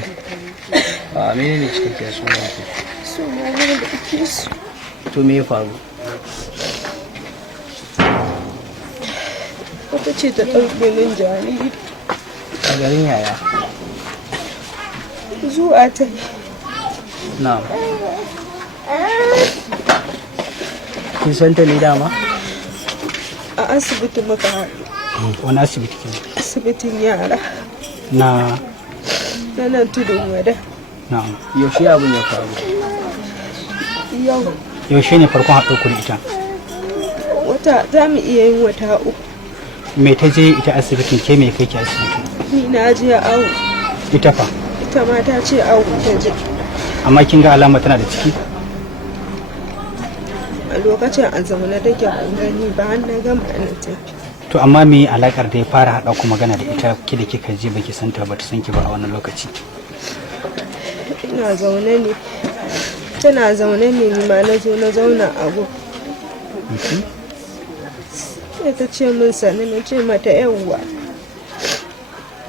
A menene cikakken sunan ki? Suna ne da ake so. To me ya faru? Wata ce ta ɗauke min jariri. A garin yaya? Zuwa ta yi. Na'am. Kin san ta ne dama? A asibiti muka haɗu. Wani asibiti ke? Asibitin yara. Na Na nan tudun wada. na'am. Yaushe abin ya faru? Yau Yaushe ne farkon haɗo ku da ita? wata za mu iya yin wata uku. Me ta je ita asibitin, ke me kai ki asibiti? Ni na je awo. Ita fa? Ita ma ta ce awo ta je. Amma kin ga alama tana da ciki? A lokacin a zaune take ban gani ba har na gama na tafi. To amma me alakar da ya fara haɗa ku magana da ita ki da kika je baki san ta ba ta san ki ba a wannan lokaci? Ina zaune ne. Tana zaune ne ni ma na zo na zauna a gun. Sai ta ce min sani, na ce mata yawwa.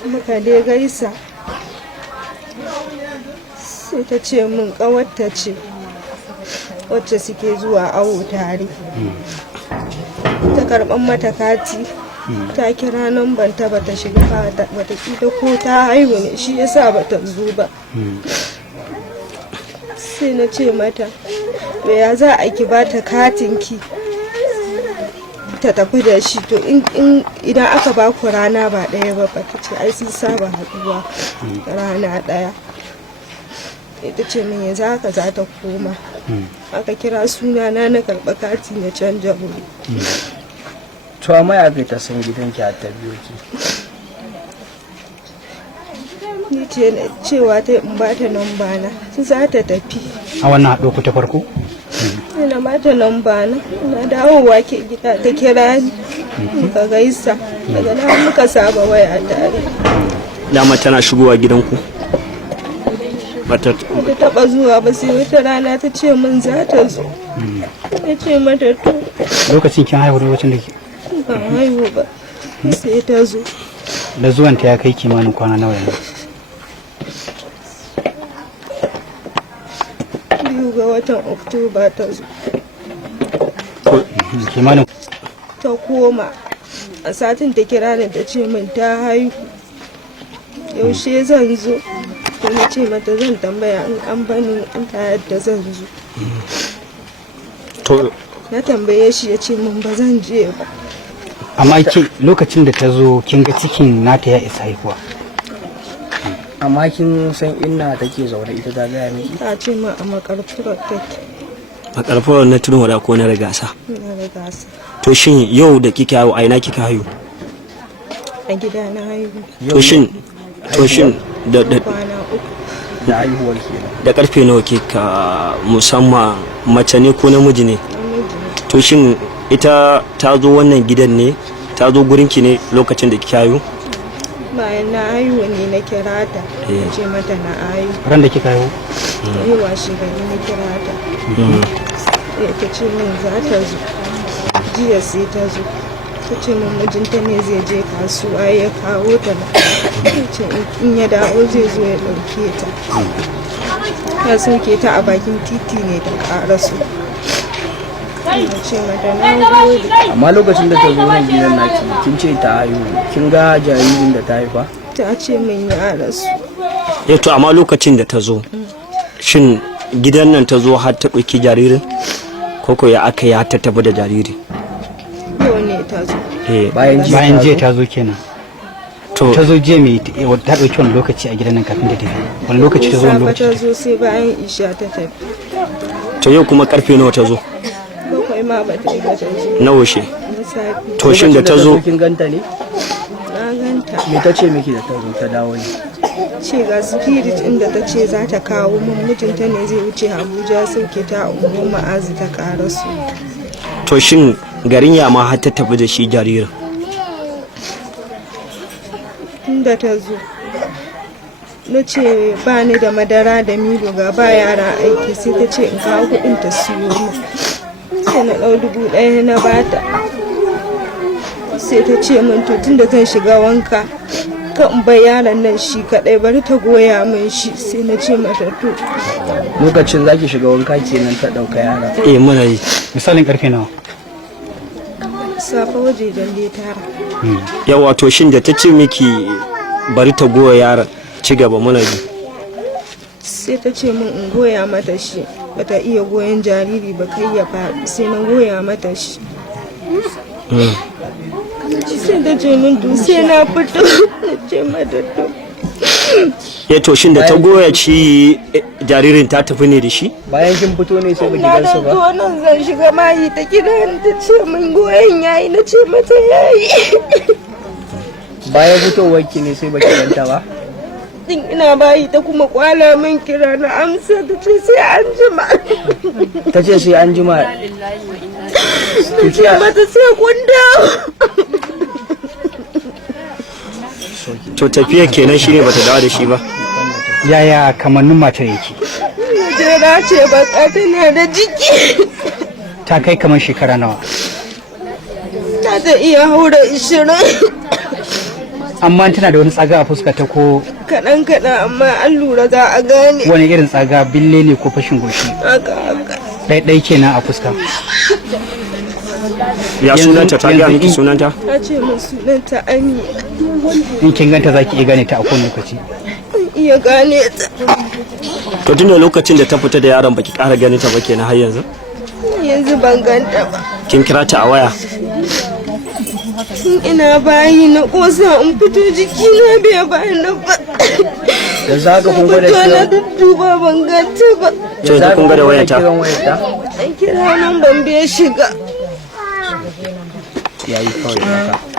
Muka dai gaisa. Sai ta ce min ƙawarta ce wacce suke zuwa awo tare. Ta karɓan mata kati. Ta kira namban ta bata shiga bata ita ko ta haihu ne shi yasa bata zo ba. Sai na ce mata to ya za a ki bata katin ki ta tafi da shi, to idan aka ba ku rana ba ɗaya ba ta ce ai sun saba haɗuwa rana ɗaya. Ita ce min yanzu haka za ta koma. Aka kira sunana na karɓa kati na canja wuri. To amma ya bai ta san gidanki a ta biyo ki? Ni ce cewa ta in ba ta namba na za ta tafi. A wannan haɗo ku ta farko? Na ba ta namba na dawowa ke gida ta kira ni muka gaisa daga nan muka saba waya tare. Dama tana shigowa gidanku? Bata taba zuwa ba sai wata rana ta ce min za ta zo. Na ce mata to. Lokacin kin haihu lokacin da ke? Ban haihu ba sai ta zo. Da zuwanta ya kai kimanin kwana nawa yanzu? 2 ga watan Oktoba ta zo. Kimanin Ta koma a satin ta kira ni ta ce min ta haihu. Yaushe zan zo? Na ce mata zan tambaya in an bani in ta yadda zan zo. To Na tambaye shi ya ce min ba zan je ba. amma ke lokacin da ta zo kin ga cikin nata ya isa haihuwa? Amma kin san inna take zaune ita ta gaya miki? Ta ce min a makarfurar take. a karfawar na tudun wada ko na rigasa. Na riga sa. To shin yau da kika haihu a ina kika haihu? A gida na haihu. To shin da Kwana 3. Da haihuwar kenan. da karfe nawa kika, musamman mace ne ko namiji ne? Namiji. To shin ita ta zo wannan gidan ne, ta zo gurinki ne lokacin da kika haihu? Bayan na haihu ne na kira ta. Na ce mata na haihu. Ran da kika haihu? Yi washe gari na kira ta. Sai ta ce min za ta zo. Jiya sai ta zo. Ta ce min mijinta ne zai je kasuwa ya kawo ta na. Ta ce in ya dawo zai zo ya ɗauke ta. Ya sauke ta a bakin titi ne ta ƙaraso. Na ce mata na gode. Amma lokacin da ta zo nan gidan naki kin ce ta haihu, kin ga jaririn da ta haifa? Ta ce min ya rasu. To amma lokacin da ta zo, shin gidan nan ta zo har ta ɗauki jaririn? Koko ya aka yi har ta tafi da jariri? Yau ne ta zo. Bayan jiya ta zo kenan. To Ta zo jiya mai ta ɗauki wani lokaci a gidan nan kafin ta tafi? Wani lokaci ta zo wani Safa ta lokaci? zo sai bayan isha ta tafi. to yau kuma karfe nawa ta zo? Bakwai ma ba ta yi ba ta zo. Na washe? Na safi. To shin da ta zo, kin ganta ne? Na ganta. Me ta ce miki da ta zo ta dawo ne? Ce ga spirit inda ta ce za ta kawo min mijinta ne zai wuce Abuja sauke ta a unguwar Ma'azi ta karasu. to shin garin yama har ta tafi da shi jaririn? Inda ta zo na ce ba ni da madara da milo ga ba yara aiki sai ta ce in kawo kuɗin ta siyo min. Sai na ɗau 1000 na bata. Sai ta ce min to tunda zan shiga wanka kan bayanan nan shi kadai bari ta goya min shi, sai na ce mata to. Lokacin zaki shiga wanka kenan ta dauka yara? muna yi. Misalin karfe nawa? Safa waje dai tara. Yawa to shin da ta ce miki bari ta goya yaron, ci gaba muna yi. Sai ta ce min in goya mata shi, bata iya goyon jariri ba kai ya faɗi, sai na goya mata shi. Sai ta ce min to sai na fito, na ce mata to. To shin da ta goya ci jaririn ta tafi ne da shi? Bayan kin fito ne sai baki gansu ba? Na da nan zan shiga mayi ta gidan ta ce min goyon yayi, na ce mata yayi. Bayan fitowar ki ne sai baki ganta ba? Din ina bayi ta kuma kwala min kira na amsa, ta ce sai an jima. Ta ce sai an jima. Ta ce mata sai kun dawo. To tafiya kenan shi ne bata dawo da shi ba. Yaya kamannin matar yake? Jera ce baka tana da jiki. Ta kai kamar shekara nawa? Ta iya haura 20. Amma tana da wani tsaga a fuska ta ko? Kaɗan amma an lura za a gane. Wani irin tsaga, bille ne ko fashin goshi? Haka. Ɗaiɗai kenan a fuska. Ya sunanta, ta gaya miki sunanta? Ta ce min sunanta Ami. In kin ganta zaki iya gane ta a kowane lokaci? Iya gane ta. To tun da lokacin da ta fita da yaron baki ƙara ganin ta ba kenan har yanzu? Yanzu ban ganta ba. Kin kira ta a waya? Ina bayi na kosa in fito jiki na bai bayan na ba. Da za ka kun gwada cewa na dudduba ban ganta ba. To da kun gwada wayarta? An kira nan ban bai shiga. Yayi kawai haka.